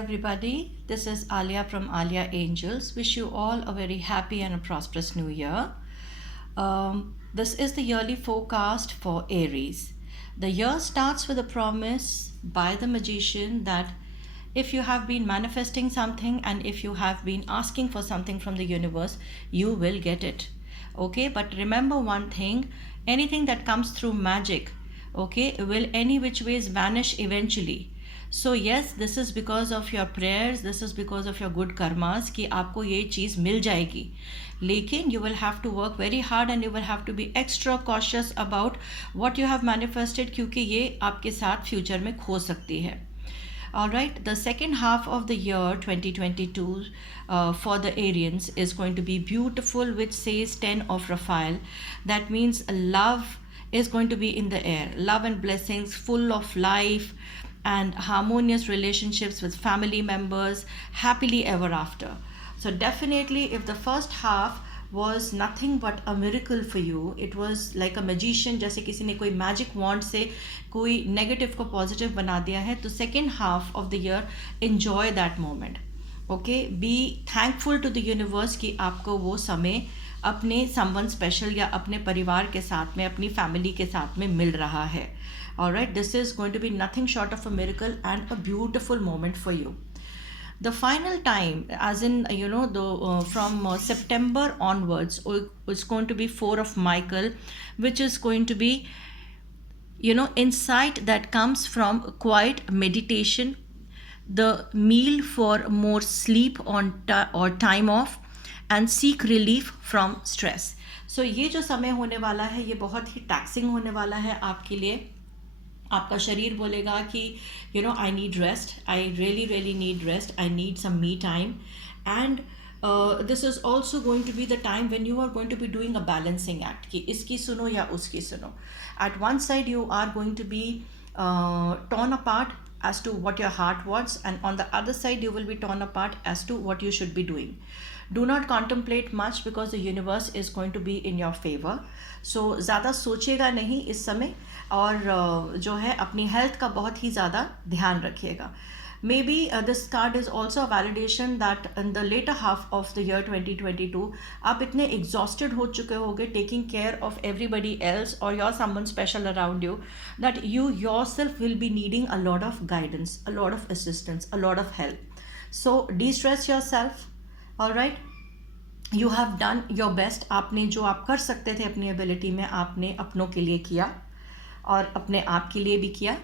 everybody. This is Alia from Alia Angels. Wish you all a very happy and a prosperous new year. This is the yearly forecast for Aries. The year starts with a promise by the magician that if you have been manifesting something and if you have been asking for something from the universe, you will get it. Okay, but remember one thing, anything that comes through magic, okay, will any which ways vanish eventually. So yes, this is because of your prayers, this is because of your good karmas कि आपको ये चीज़ मिल जाएगी. लेकिन you will have to work very hard and you will have to be extra cautious about what you have manifested क्योंकि ये आपके साथ future में खो सकती है. Alright, the second half of the year 2022 for the Arians is going to be beautiful, which says 10 of Raphael. That means love is going to be in the air. Love and blessings, full of life and harmonious relationships with family members, happily ever after. So definitely if the first half was nothing but a miracle for you, it was like a magician, जैसे किसी ने कोई magic wand से कोई negative को positive बना दिया है, तो second half of the year enjoy that moment. Okay, be thankful to the universe कि आपको वो समय अपने someone special या अपने परिवार के साथ में, अपनी family के साथ में मिल रहा है. Alright, this is going to be nothing short of a miracle and a beautiful moment for you. The final time, as in from September onwards, it's going to be 4 of Michael, which is going to be insight that comes from quiet meditation, the meal for more sleep or time off, and seek relief from stress. So ये जो समय होने वाला है ये बहुत ही taxing होने वाला है आपके लिए. आपका शरीर बोलेगा कि I need rest, I really need rest, I need some me time and this is also going to be the time when you are going to be doing a balancing act कि इसकी सुनो या उसकी सुनो. At one side you are going to be torn apart as to what your heart wants, and on the other side you will be torn apart as to what you should be doing. Do not contemplate much because the universe is going to be in your favor. So ज़्यादा सोचेगा नहीं इस समय और जो है अपनी health का बहुत ही ज़्यादा ध्यान रखिएगा. Maybe this card is also a validation that in the later half of the year 2022 आप इतने exhausted हो चुके होगे taking care of everybody else or you're someone special around you that you yourself will be needing a lot of guidance, a lot of assistance, a lot of help. So de-stress yourself. All right, you have done your best. आपने जो आप कर सकते थे अपनी ability में आपने अपनों के लिए किया और अपने आप के लिए भी किया.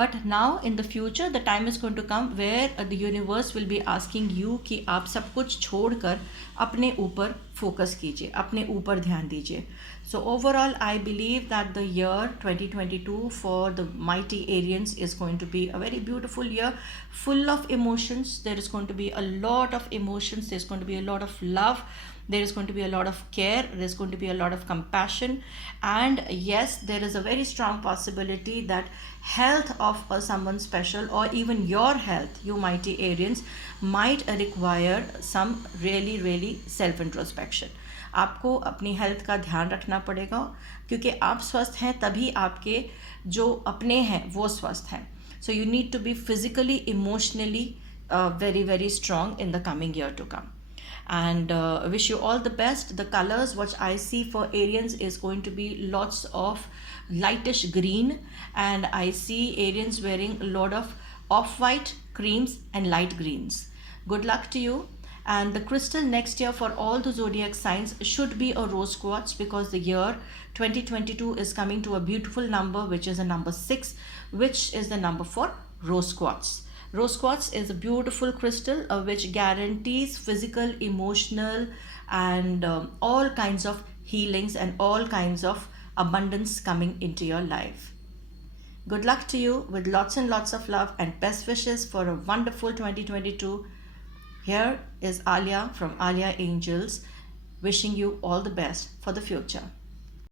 But now in the future the time is going to come where the universe will be asking you कि आप सब कुछ छोड़कर अपने ऊपर focus कीजिए, अपने ऊपर ध्यान दीजिए. So overall I believe that the year 2022 for the mighty Arians is going to be a very beautiful year, full of emotions. There is going to be a lot of emotions, there's going to be a lot of love, there is going to be a lot of care, there's going to be a lot of compassion, and yes, there is a very strong possibility that health of someone special or even your health, you mighty Arians, might require some really self introspection. आपको अपनी health का ध्यान रखना पड़ेगा क्योंकि आप स्वस्थ हैं तभी आपके जो अपने हैं वो स्वस्थ हैं. So you need to be physically, emotionally very strong in the coming year to come. And wish you all the best. The colors which I see for Arians is going to be lots of lightish green, and I see Arians wearing a lot of off-white, creams and light greens. Good luck to you. And the crystal next year for all the zodiac signs should be a rose quartz because the year 2022 is coming to a beautiful number, which is a number 6, which is the number for rose quartz. Rose quartz is a beautiful crystal which guarantees physical, emotional and all kinds of healings and all kinds of abundance coming into your life. Good luck to you with lots and lots of love and best wishes for a wonderful 2022. Here is Alia from Alia Angels wishing you all the best for the future.